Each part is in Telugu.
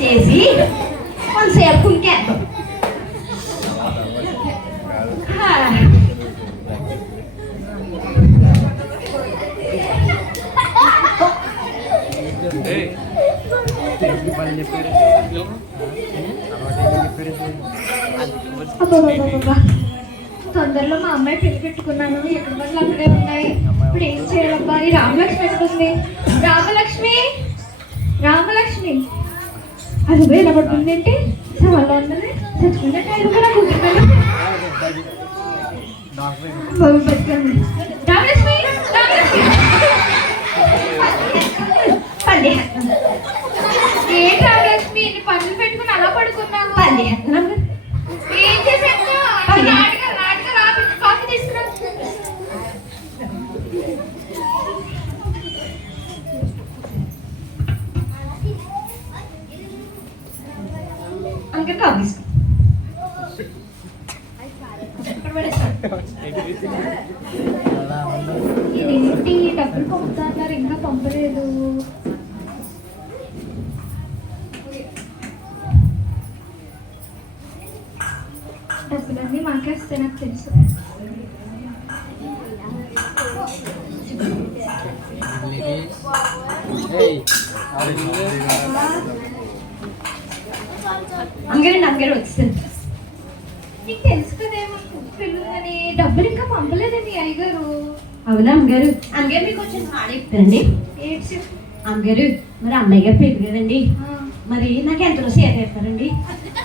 చేసి కొంతసేపు కునికేద్దాం. తొందరలో మా అమ్మాయి పెళ్లి పెట్టుకున్నాను. ఎక్కడ పనులు అక్కడే ఉన్నాయి. ఇప్పుడు ఏం చేయాలబ్బా? ఈ రామలక్ష్మి ఎక్కడుంది? రామలక్ష్మి, రామలక్ష్మి అది పోయి ఎలా పడుతుంది ఏంటి? సవాళ్ళు ఉన్నది చచ్చుకుంటే టైం కూడా కూర్చున్నాను. రామలక్ష్మి, రామలక్ష్మి ఏంటి రామలక్ష్మి ఇన్ని పనులు పెట్టుకుని అలా పడుకున్నావు? ఏం చేశాను? కాఫీ తీసుకురా. అంకే కాఫీ ఇదేంటి డబ్బులు పంపుతా అన్నారు, ఇంకా పంపలేదు. డబ్బులన్నీ మాకే వస్తాయి నాకు తెలుసు. అంగరండి అంగరం వచ్చింది. నీకు తెలుసు కదేమో పిల్లలని డబ్బులు ఇంకా పంపలేదండి అయ్యగారు. అవునా అమ్మగారు? అమ్మగారు మీకు వచ్చిన మాట చెప్తారండి. ఏంటి? అమ్మగారు మరి అమ్మాయి గారు పెళ్లి కదండి, మరి నాకు ఎంతలో షేర్ చేస్తారండి?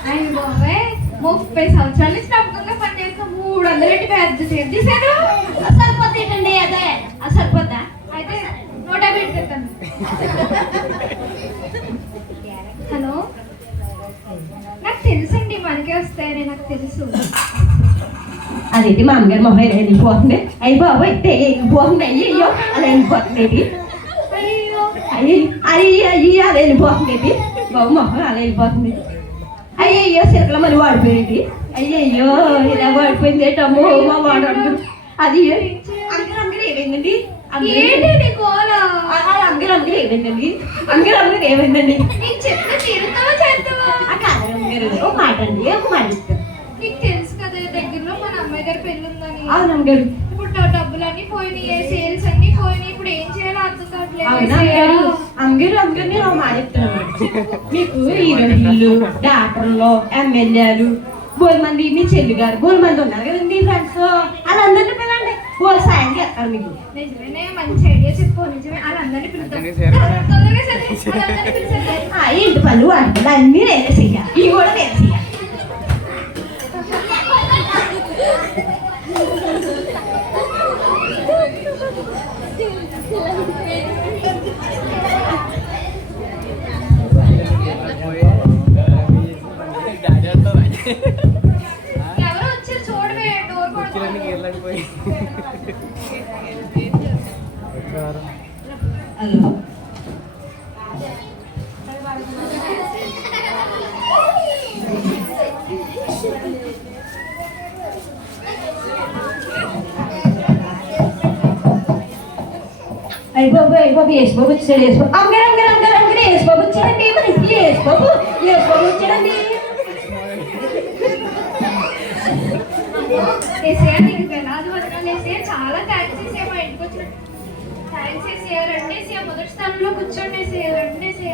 అయ్య బాబాయ్ 30 సంవత్సరాల నుంచి నమ్మకంగా పనిచేస్తాం. 300 పెద్ద షేర్ చేశారు. సరిపోతుందండి. అదే అది సరిపోద్దా? అయితే 150 పెడతాను. హలో, నాకు తెలుసండి మనకే వస్తాయని నాకు తెలుసు. అదేంటి మా అమ్మగారు మొహం వెళ్ళిపోతుంది. అయ్యి బాబు అయితే వెళ్ళిపోతుంది. అయ్యో అలా వెళ్ళిపోతుంది. అయ్యో అయ్యి అలా వెళ్ళిపోతుంది. బాబు మొహం అలా వెళ్ళిపోతుంది. అయ్యయ్యో సిరకలు మరి వాడిపోయింది. అయ్యయ్యో ఇలా వాడిపోయింది ఏంటమ్మో మా వాడు. అది అంగరు ఏమైందండి? ఏంటి గోల? అంగరు ఏమైందండి? అంగరు ఏమైందండి? నీకు చెప్పిన తీరుతావా చేస్తావా? ఒక మాట అండి, ఒక మాట ఇస్తాను. నీకు తెలుసు కదా దగ్గరలో మన అమ్మాయి గారి పెళ్ళి ఉందని. అవును అమ్మగారు. ఇప్పుడు డబ్బులన్నీ పోయినాయి, సేల్స్ అన్ని పోయినాయి. ఇప్పుడు ఏం చేయాలో అర్థం కావట్లేదు. అంగరు నేను ఒక మాట చెప్తున్నాను. మీకు హీరోయిన్లు, డాక్టర్లు, ఎమ్మెల్యేలు బోల్ మంది, మీ చెల్లి గారు బోల్ మంది ఉన్నారు కదండి ఫ్రెండ్స్, వాళ్ళందరినీ పిల్లండి. బోల్ సాయం చేస్తారు మీకు. నిజమేనే, మంచి ఐడియా చెప్పు. నిజమే, వాళ్ళందరినీ పిలుద్దాం. తొందరగా సరే, ఇంటి పనులు వంటలు అన్నీ నేనే చెయ్యాలి. ఇవి కూడా నేను చెయ్యాలి. ఎవరో వచ్చి చూడవే, డోర్ కొడుతుంది. హలో, అయ్యబాబు యేసుబాబు వచ్చాడు. యేసుబాబు అమ్మగారు యేసుబాబు వచ్చాడండి. మరి యేసుబాబు వచ్చాడండి. చాలా థ్యాంక్స్ చేసే మా ఇంటికి వచ్చిన. థ్యాంక్స్ చేసే రెండేసే మొదటి స్థానంలో కూర్చోండి. రెండేసే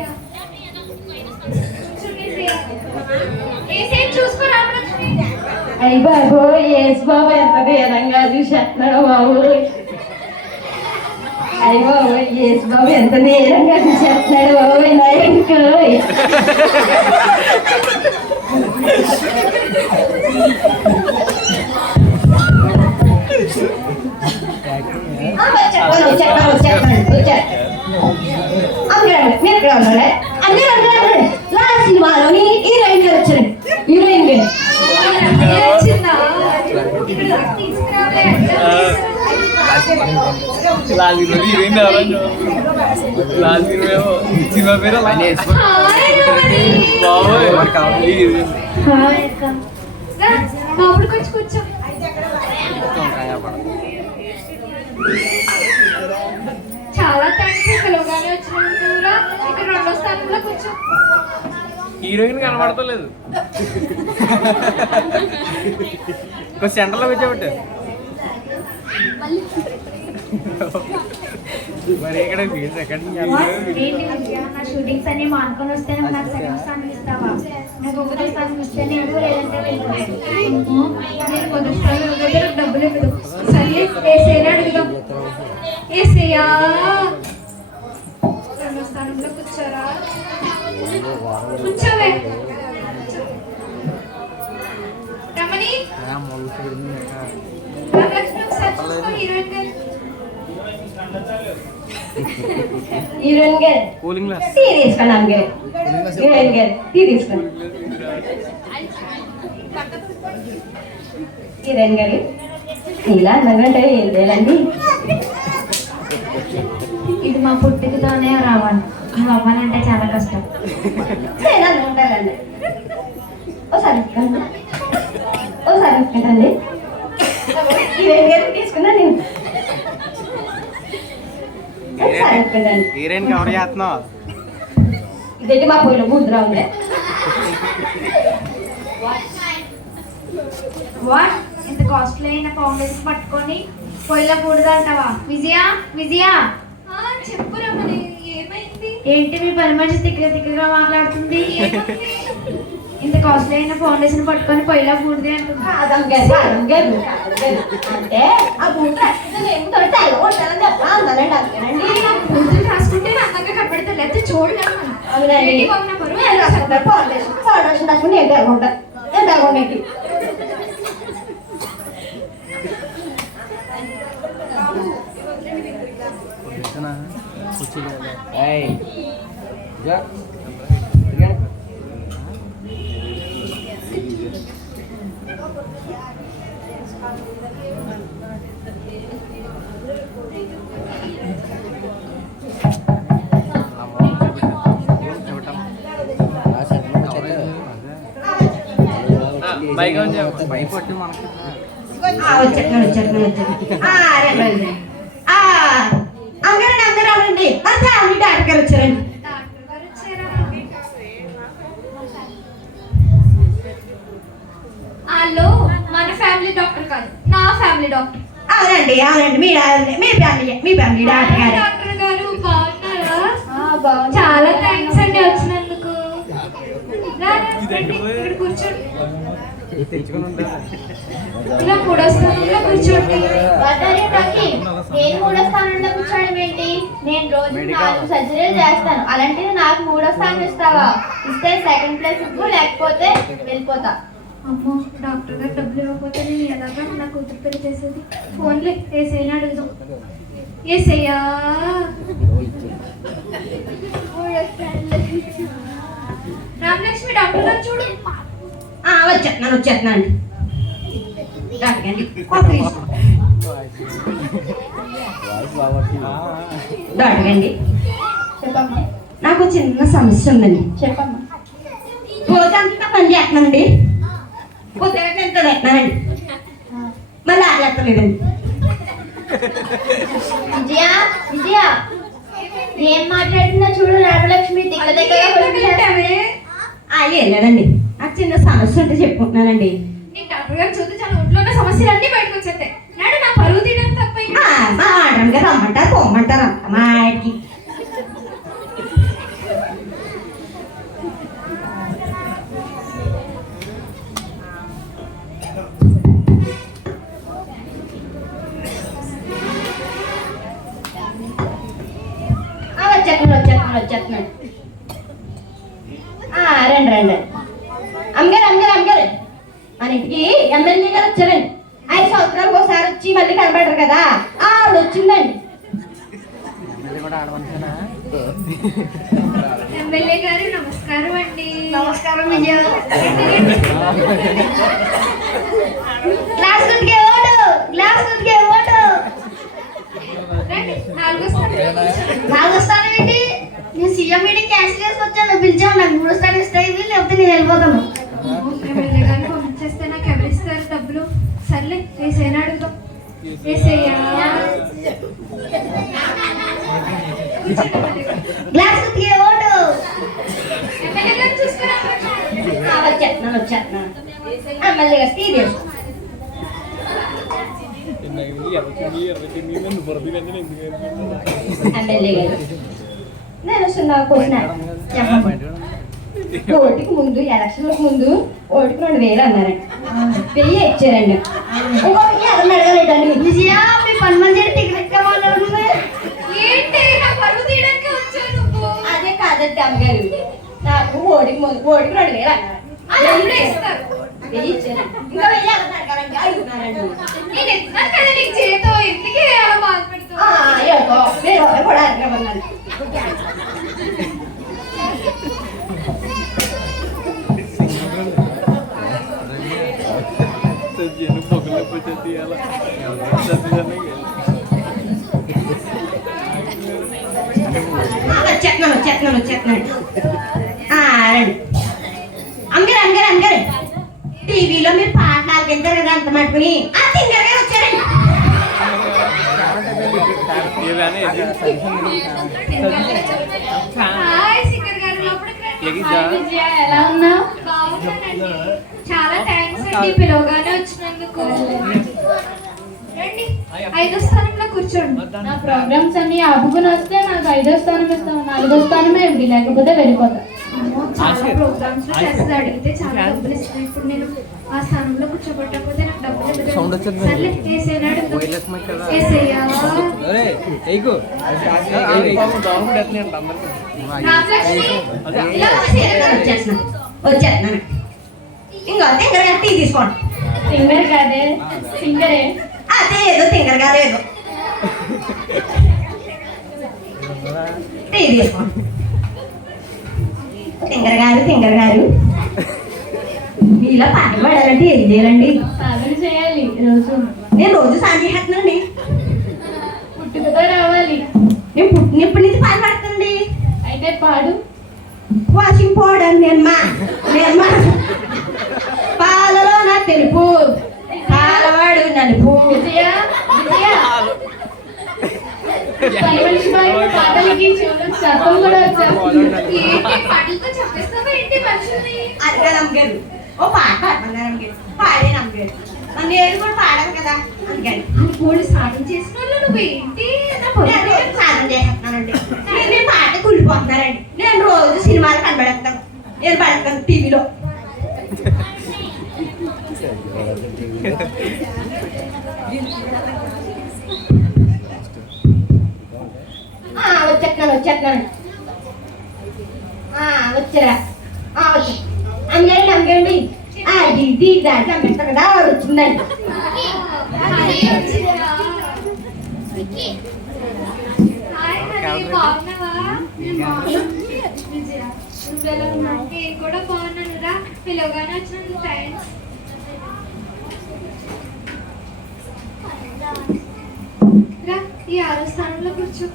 చూసుకో రామలక్ష్మి. అయ్యబాబు యేసుబాబు ఎంత దీనంగా చూసేస్తున్నాడు బాబు. అయ్యబాబు యేసుబాబు ఎంత దీనంగా చూసేస్తున్నాడు బాబు. నాయకు సినిమాలోని హీరోయిన్ గారు వచ్చారు. హీరోయిన్ గారు సినిమా పేరు లోపలికి వచ్చి కూర్చో. చాలా థ్యాంక్స్. పిలవగానే వచ్చినందుకురా. ఇక్కడ 2వ స్థానంలో కూర్చో. హీరోయిన్ కనబడతలేదు. సెంటర్లో కూర్చోబట్టే మరి ఇక్కడ సెకండ్ ఏంటి విజయ, నా షూటింగ్స్ అన్ని మానుకొని వస్తే నాకు 2వ స్థానం ఇస్తావా? నాకు 1వ స్థానం ఇస్తే నేను లేదంటే వెళ్ళిపోతాను. నేను 1వ స్థానం దగ్గర డబ్బులు ఇవ్వదు. సరే ఏసైనా అడుగుదాం. ఏసయ్యా 2వ స్థానంలో కూర్చోరా. కూర్చోవే. రమణి వరలక్ష్మి ఒకసారి చూసుకో. హీరోయిన్ గారు కూలింగ్ గ్లాస్ టీ తీసుకోండి. అమ్మగారు హీరోయిన్ గారు టీ తీసుకోండి. హీరోయిన్ గారు ఇలా అందంగా అంటే ఏం చేయాలండి? ఇది మా పుట్టికతోనే రావాలి. నువ్వు అవ్వాలంటే చాలా కష్టం. నేను అందంగా ఉంటానండి. ఓసారి కదండి హీరోయిన్ గారు తీసుకున్నా నేను. హీరోయిన్ కవర్ చేస్తున్నావు. ఇదేంటి మా పొయ్యిలో ముద్ర ఉంది. వాట్ ఇంత కాస్ట్లీ అయిన ఫౌండేషన్ పట్టుకొని పొయ్యిలో కూడదంటావా? విజయ విజయ చెప్పు రమణి, ఏమైంది? ఏంటి మీ పని మనిషి తిక్కగా మాట్లాడుతుంది? ఇంత కాస్ట్లీ అయిన ఫౌండేషన్ పట్టుకొని పొయ్యిలో కూడదే అంటుంది. అంటే ఆ బూట్ పూజలు రాసుకుంటే అందంగా కనపడతా, లేకపోతే చూడు కదా. ఫౌండేషన్ రాసుకుని ఏంటి అనుకుంటా ఏంటి భయపట్టి మనకి అందరండి డాక్టర్ గారు వచ్చారండి. హలో, మన ఫ్యామిలీ డాక్టర్ కాదు, నా ఫ్యామిలీ డాక్టర్. అవునండి మీ ఫ్యామిలీ డాక్టర్ గారు. డాక్టర్ గారు బాగున్నారా? చాలా థ్యాంక్స్ అండి వచ్చినందుకు. ఇక్కడ కూర్చోండి. ఇలా 3వ స్థానంలో కూర్చోండి. నేను 3వ స్థానంలో కూర్చోవడం ఏంటి? నేను రోజు 4 సర్జరీలు చేస్తాను, అలాంటిది నాకు 3వ స్థానం ఇస్తావా? ఇస్తే 2nd ప్లేస్ ఇవ్వు, లేకపోతే వెళ్ళిపోతా. అమ్మో, డాక్టర్ గారు డబ్బులు ఇవ్వకపోతే నేను ఎలాగా నా కూతురు పెళ్లి చేసేది? ఫోన్లే ఏసైనా అడుగుదాం. ఏసయ్యా రామలక్ష్మి, డాక్టర్ గారు చూడు. వచ్చేస్తున్నాను అండి. డాక్టర్ గారు కాఫీ డాక్టర్ అండి, చెప్పమ్మా. నాకు చిన్న సమస్య ఉందండి. చెప్పమ్మా. రోజంతా పని చేస్తున్నానండి, పొద్దున ఎంత పెట్టినానండి, మళ్ళీ ఆగలేదండి. విజయ విజయ ఏం మాట్లాడుతున్నా చూడు. రామలక్ష్మి తిక్క ఏం లేదండి, నాకు చిన్న సమస్య ఉంటే చెప్పుకుంటున్నానండి. నేను డాక్టర్ గారు చూస్తే చాలా ఒంట్లో ఉన్న సమస్యలు అన్ని బయటకు వచ్చేస్తాయి. నాడు నా పరువు తీయడం తప్ప మా ఆడడం గారు రమ్మంటారు పోమంటారు అంత మా ఆయనకి. వచ్చేస్తున్నాడు. రండి అమ్మగారు మన ఇంటికి ఎమ్మెల్యే గారు వచ్చారండి. 5 సంవత్సరాలకు ఒకసారి వచ్చి మళ్ళీ కనబడరు కదా, ఆవిడ వచ్చిందండి. ఎమ్మెల్యే గారు నమస్కారం అండి. నమస్కారం విజయ. గ్లాస్ గుర్తుకే ఓటు. రండి, 4వ స్థానం ఏంటి? నేను సీఎం మీటింగ్ క్యాన్సిల్ చేసి వచ్చాను, పిలిచాను. నాకు 3వ స్థానం ఇస్తే లేకపోతే నేను వెళ్ళిపోతాను. ఎమ్మెల్యే గారు పంపించేస్తే నాకు ఎవరు ఇస్తారు డబ్బులు? సర్లే ఏసైనా అడుగుతాం. ఏసయ్యా వచ్చేస్తున్నాను ఎమ్మెల్యే గారు టీ తీసుకో. ఎమ్మెల్యే గారు నేను చిన్న క్వశ్చన్ ఓటుకి ముందు ఎలక్షన్లకు ముందు ఓటుకి 2000 అన్నారండి, 1000 ఇచ్చారండి. ఇంకో 1000 అడగలేదండి. విజయ మీ పని మంది టికెట్ ఏంటి నా పరువు తీయడానికి వచ్చావు నువ్వు? అదే కాదండి అమ్మగారు, నాకు ఓటుకి 2000 అన్నారు. అది అప్పుడే ఇస్తారు. 1000 ఇచ్చారండి. ఇంకా 1000 అన్నారు కదండి, అడుగుతున్నారండి. నేను ఇస్తున్నాను కదా నీకు చేతో, ఎందుకే అలా బాధపెడతావు? ఏదో మీరు కూడా అడగమన్నాను. వచ్చేస్తున్నాను. రండి అమ్మగారు టీవీలో మీరు పాటలు ఆలకింటారు కదా అంత మట్టుకుని ఆ సింగర్ గారు వచ్చారండి. హాయ్ సింగర్ గారు, లోపలికి రండి. హాయ్ విజయ, ఎలా ఉన్నావు? బాగున్నానండి. చాలా థ్యాంక్స్ అండి పిలవగానే వచ్చినందుకు. రండి 5వ స్థానంలో కూర్చోండి. నా ప్రోగ్రామ్స్ అన్ని ఆపుకుని వస్తే నాకు 5వ స్థానం ఇస్తావు, 4వ స్థానమే ఏంటి, లేకపోతే వెళ్ళిపోతా. చాలా ప్రోగ్రామ్స్ లో చేస్తే అడిగితే చాలా డబ్బులు ఇస్తాను. ఇప్పుడు నేను ఆ స్థానంలో కూర్చోబెట్టకపోతే నాకు డబ్బులు ఇవ్వలేదు. సర్లే ఏసేనాడు ఏసయ్యా. రామలక్ష్మి ఇలా వచ్చేస్తున్నాను. ఇంకో సింగర్ గారు టీ తీసుకోండి. సింగర్ కాదే, సింగరే. అదే ఏదో సింగర్ గారు ఏదో టీ తీసుకోండి. సింగర్ గారు మీలా పాటలు పాడాలంటే ఏం చేయాలండి? సాధన చేయాలి రోజు. నేను రోజు సాయం చేస్తున్నానండి. పుట్టుకతో రావాలి. నేను పుట్టినప్పటి నుంచి పాట పాడుతుంది. అయితే పాడు. వాషింగ్ పౌడర్ నిర్మా పాలలో నా తెలుపు పాలవాడు నలుపు. విజయ విజయ పని మనిషి బాగా పాటలకి చూడు సర్పం కూడా వచ్చేస్తుంది. ఏంటి పాటలతో చెప్పేస్తావా ఏంటి మనుషుల్ని? అదిగా నమ్మగారు ఓ పాట పాడమన్నారు అమ్మగారు, పాడే నమ్మగారు. నేను కూడా పాడాను కదా అందుకని. వాళ్ళు సాధన చేసిన వాళ్ళు నువ్వేంటి నేను సాధన చేస్తున్నానండి. మీరు పాట కుళ్ళిపోతున్నారండి. నేను రోజు సినిమాలు కనబడేస్తాను, నేను పడతాను టీవీలో. వచ్చేస్తున్నాను. వచ్చారా? వచ్చా అంగండి ఇది దానికి అమ్మేస్తా కదా వచ్చిందండి. విజయ నువ్వెలా ఉన్నావు? నేను కూడా బాగున్నాను రా, పిలవగానే వచ్చినందుకు థ్యాంక్స్. రా ఈ 6వ స్థానంలో కూర్చో.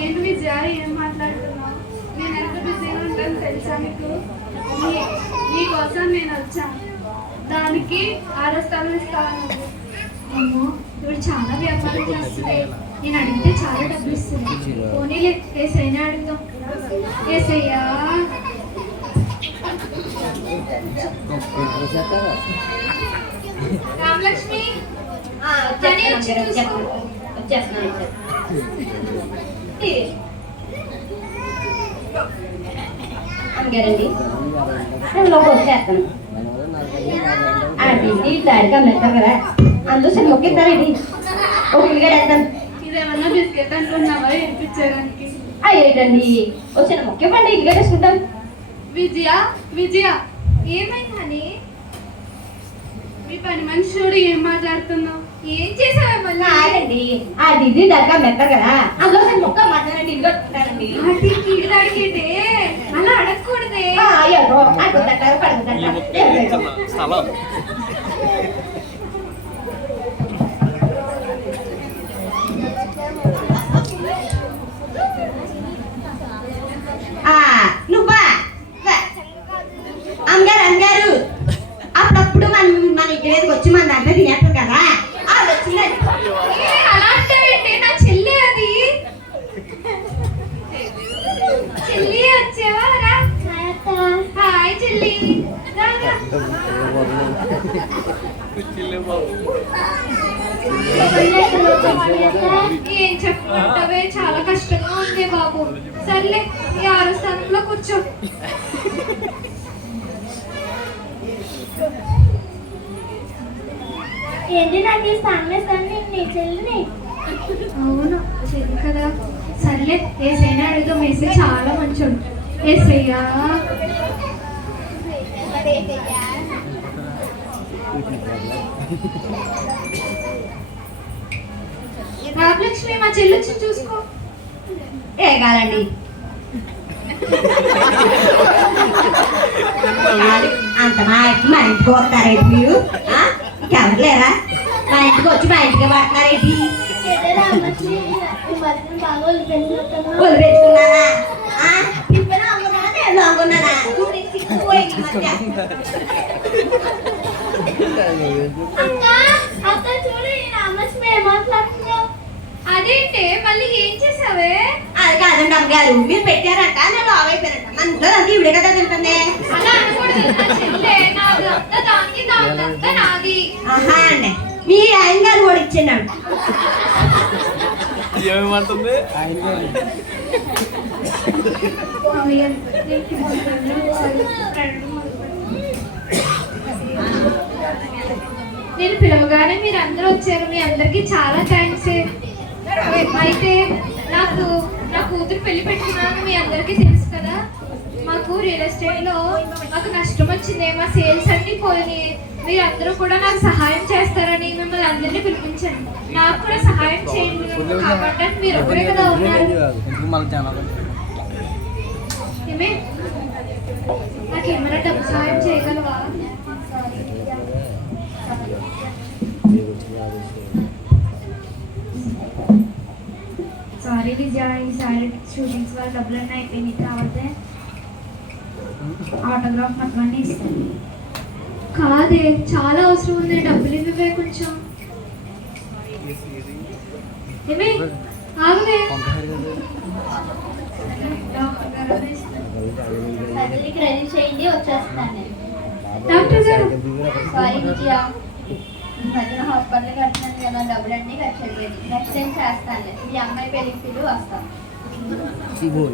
ఏంటి విజయ ఏం మాట్లాడుతున్నావు? నేను ఎంత బిజీగా ఉంటాను తెలుసా నీకు? నీకోసం నేను వచ్చాను, దానికి 6వ స్థానం ఇస్తాను. అమ్మో ఇప్పుడు చాలా వ్యాపారం చేస్తుంది, నేను అడిగితే చాలా డబ్బులు ఇస్తుంది. పోనీలే ఏసైనా అడుగుదాం. ఏసయ్యా రామలక్ష్మి అమ్మగారండి లోకి వచ్చేస్తాను. అది దాడిగా మెత్తారు కదా అందులో సరే మొక్కిస్తానండి. ఒక ఉల్లిగడ్డ వేస్తాను. ఇదేమన్నా బిస్కెట్ అంటున్నావా వినిపించడానికి? ఏంటండి వచ్చిన మొక్క పండి ఉల్లిగడ్డ వేసుకుంటాం. విజయ విజయ ఏమైందని? మీ పని మనుషుడు ఏం మాట్లాడుతున్నావు? ఏం చేసావా మళ్ళీ? కాదండి అది ఇది దగ్గర మెత్తారు కదా అందులో సరే మొక్క మాట్లాడండి ఇల్లు కట్టుకుంటానండి. అది కీడు అడిగేదే అలా అడగకూడదే. పడుకుంటారు స్థలం నువ్వా అమ్మగారు అప్పుడప్పుడు మన ఇంటి వచ్చి మన దాంట్లో తినేస్తాం కదా అది వచ్చిందండి. అలా అంటే నా చెల్లి అది. ఏం చెప్పమంటావే, చాలా కష్టంగా ఉంది బాబు. సర్లే, ఈ 6వ స్థానంలో కూర్చో. ఏంటి నాకు ఈ స్థానం వేస్తాను, నేను నీ చెల్లిని. అవును, చెల్లి కదా. సర్లే, ఏసైనా అడుగుదాం. ఏసై చాలా మంచోడు. ఏసయ్యా, రామలక్ష్మి, మా చెల్లి వచ్చి చూసుకో. ఏ కాదండి, అంత మా ఇంటికి వస్తారేంటి మీరు? ఇంకెవరు లేరా? మా ఇంటికి వచ్చి మా ఇంటికి పడుతున్నారేంటి? రామలక్ష్మి, ఈ మధ్యన బాగా వదిలిపెట్టుకుంటున్నాను. వదిలేసుకున్నారా? ఇప్పుడు అమ్ముకున్నా, నేను అమ్ముకున్నానా? చూడు, ఈ సిక్కు పోయింది ఈ మధ్య. అక్క, అక్క చూడు, ఈ రామలక్ష్మి ఏం మాట్లాడుతున్నావు? అదేంటే, మళ్ళీ ఏం చేసావే? అది కాదండి అమ్మగారు, మీరు పెట్టారంట, నేను లావ్ అయిపోయారంట. మన ఇంట్లో అంతా ఇవిడే కదా తింటుంది. అలా అనకూడదు. నా చెల్లె, నాదంతా దానికి, దానిదంతా నాది. ఆహా అండి, మీ ఆయన గారు కూడా ఇచ్చిండంట. ఏమంటుంది? నేను పిలవగానే మీరు అందరూ వచ్చారు. మీ అందరికి చాలా థ్యాంక్స్. అయితే నాకు నా కూతురు పెళ్లి పెట్టుకున్నాను, మీ అందరికీ తెలుసు కదా. మాకు రియల్ ఎస్టేట్ లో మాకు నష్టం వచ్చింది, మా సేల్స్ అన్ని పోయినాయి. మీరందరూ కూడా నాకు సహాయం చేస్తారని మిమ్మల్ని అందరినీ పిలిపించాను. నాకు కూడా సహాయం చేయండి, కాబట్టి మీరు ఒక్కరే కదా ఉన్నారు. ఏమే, నాకేమైనా డబ్బు సహాయం చేయగలవా? సారీ విజయ, ఈసారి స్టూడెంట్స్ వాళ్ళ డబ్బులన్నీ అయిపోయినాయి. కాకపోతే ఆటోగ్రాఫ్ మాత్రం ఇస్తాను. కాదే, చాలా అవసరం ఉంది, డబ్బులు ఇవ్వవే కొంచెం. ఏమే, ఆగవే. సర్జరీకి రెడీ చేయండి, వచ్చేస్తాను నేను. డాక్టర్ గారు, సారీ విజయ, ఈ మధ్యన హాస్పిటల్ కట్టినాను కదా, డబ్బులన్నీ ఖర్చు అయిపోయింది. నెక్స్ట్ టైం చేస్తాను. ఈ అమ్మాయి పెళ్లికి పిలువు, వస్తాను.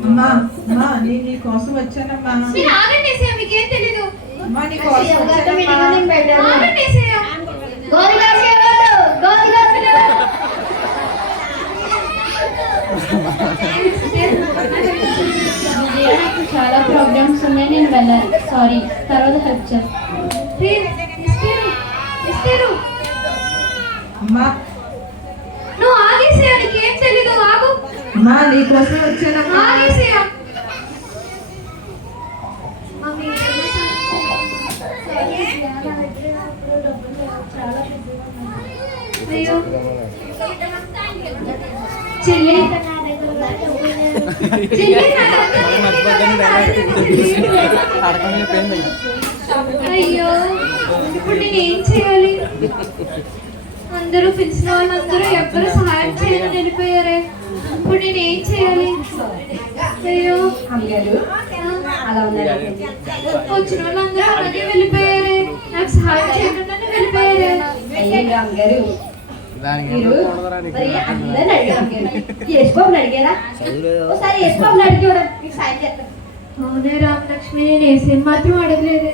అమ్మా అమ్మా, నేను నీ కోసం వచ్చానమ్మా. మీరు ఆగండి ఏసయ్య, మీకేం తెలీదు. అమ్మా, నీ కోసం వచ్చానమ్మా. ఆగండి ఏసయ్య. విజయ, నాకు చాలా ప్రోగ్రామ్స్ ఉన్నాయి, నేను వెళ్ళాలి. సారీ, తర్వాత హెల్ప్ చేస్తాను. ఇస్తారు. అమ్మా నువ్వు ఆగేసేయ, నీకేం తెలీదు. ఆగు. అమ్మా, నీ కోసం వచ్చానమ్మా. ఆగేసేయ. అయ్యో చెల్లి, అయ్యో ఇప్పుడు నేను ఏం చేయాలి? అందరూ పిలిచిన వాళ్ళందరూ ఎవ్వరు సహాయం చేయని వెళ్ళిపోయారే. ఇప్పుడు నేను ఏం చేయాలి? అయ్యో అమ్మగారు అలా ఉన్నారు. వచ్చిన వాళ్ళందరూ అలాగే వెళ్ళిపోయారే, నాకు సహాయం చేయకుండానే వెళ్ళిపోయారే. అయ్యింది అమ్మగారు, మీరు మరి అందరిని అడిగారు అమ్మగారు. యశ్బాబుని అడిగారా? ఒకసారి యశ్బాబుని అడిగి కూడా మీకు సాయం చేస్తాను. అవునే రామలక్ష్మి, నేను ఏసేం మాత్రం అడగలేదు.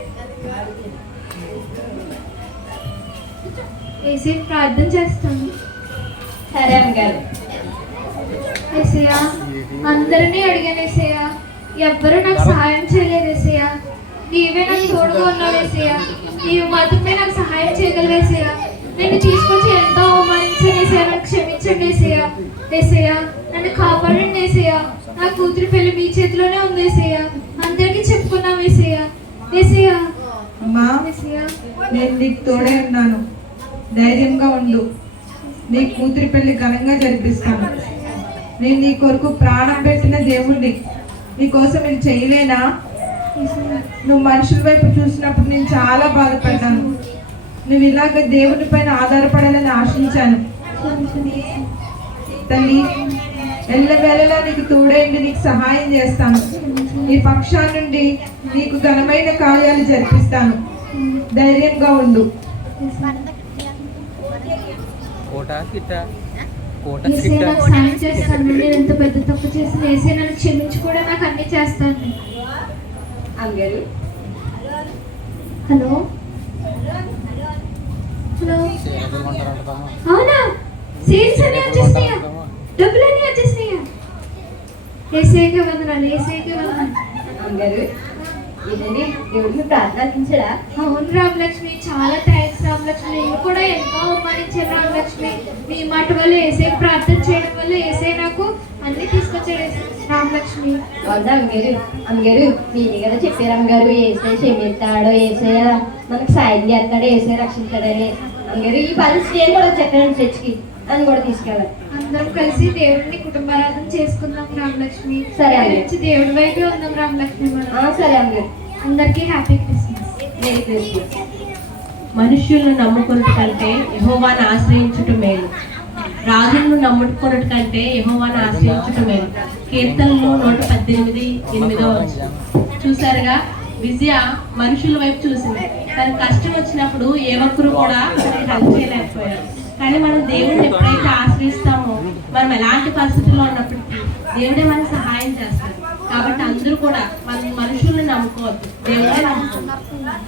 ఏసే ప్రార్థన చేస్తాను. సరే అమ్మగారు. ఏసయ్యా, అందరినీ అడిగాను ఏసయ్యా, ఎవ్వరూ నాకు సహాయం చేయలేదు ఏసయ్యా. నీవే నాకు తోడుగా ఉన్నావు ఏసయ్యా, నీవు మాత్రమే నాకు సహాయం చేయగలవు ఏసయ్యా. నేను తీసుకొచ్చి ఎంతో అవమానించాను ఏసయ్యా, నాకు క్షమించండి ఏసయ్యా. ఏసయ్యా, నన్ను కాపాడండి ఏసయ్యా. నా కూతురి పెళ్లి మీ చేతిలోనే ఉంది ఏసయ్యా, అందరికీ చెప్పుకున్నాం ఏసయ్యా. ఏసయ్యా, అమ్మా, ఏసయ్యా, నేను నీకు తోడే ఉన్నాను, ధైర్యంగా ఉండు. నీ కూతురి పెళ్లి ఘనంగా జరిపిస్తాను. నేను నీ కొరకు ప్రాణం పెట్టిన దేవుణ్ణి, నీ కోసం నేను చేయలేనా? నువ్వు మనుషుల వైపు చూసినప్పుడు నేను చాలా బాధపడ్డాను. నువ్వు ఇలాగ దేవుని పైన ఆధారపడాలని ఆశించాను. తల్లి, ఎల్లవేళలా నీకు తోడైండి, నీకు సహాయం చేస్తాను. నీ పక్షాన నుండి నీకు ఘనమైన కార్యాలు జరిపిస్తాను. ధైర్యంగా ఉండు. ఏసే నాకు సాయం చేస్తాను. నేను ఎంత పెద్ద తప్పు చేసిన ఏసే నన్ను క్షమించి కూడా నాకు అన్ని చేస్తాను. అమ్మగారు హలో హలో అవునా? సేల్స్ అన్ని వచ్చేసినాయా? డబ్బులు అన్ని వచ్చేసినాయా? ఏసైకే వందనాలు, ఏసైకే వందనాలు. అమ్మగారు ఇదండి దేవుడిని ప్రార్థించడా? అవును రామలక్ష్మి, చాలా థ్యాంక్స్ రామలక్ష్మి. నేను కూడా ఎంతో అవమానించాను రామలక్ష్మి. మీ మాట వల్ల ఏసై ప్రార్థన చేయడం వల్ల ఏసై నాకు అన్ని తీసుకొచ్చాడు రామలక్ష్మి. అవునా అమ్మగారు? అమ్మగారు మీరే కదా చెప్పారు అమ్మగారు, ఏసై క్షమిస్తాడు, ఏసై మనకు సాయం చేస్తాడు, ఏసై రక్షించాడని. అమ్మగారు ఈ పరిస్థితి కూడా చెప్పాను చర్చికి అని కూడా తీసుకెళ్ళాలి. అందరం కలిసి దేవుడిని కుటుంబారాధన చేసుకుందాం రామలక్ష్మి. సరే అండి. నుంచి దేవుడి వైపే ఉందాం రామలక్ష్మి. మనం సరే అమ్మగారు. అందరికీ హ్యాపీ క్రిస్మస్. Merry Christmas. మనుష్యులను నమ్ముకున్నట కంటే యెహోవాను ఆశ్రయించుట మేలు. రాజులను నమ్ముకున్నట కంటే యెహోవాను ఆశ్రయించుట మేలు. కీర్తనలు 118:8 చూసారుగా, విజయ మనుషుల వైపు చూసింది. తన కష్టం వచ్చినప్పుడు ఏ ఒక్కరు కూడా తనకి హెల్ప్ చేయలేకపోయారు. కానీ మనం దేవుడిని ఎప్పుడైతే ఆశ్రయిస్తామో, మనం ఎలాంటి పరిస్థితుల్లో ఉన్నప్పటికీ దేవుడే మనకు సహాయం చేస్తాడు. కాబట్టి అందరూ కూడా మన మనుషుల్ని నమ్ముకోవద్దు, దేవుడే నమ్ముకోవాలి.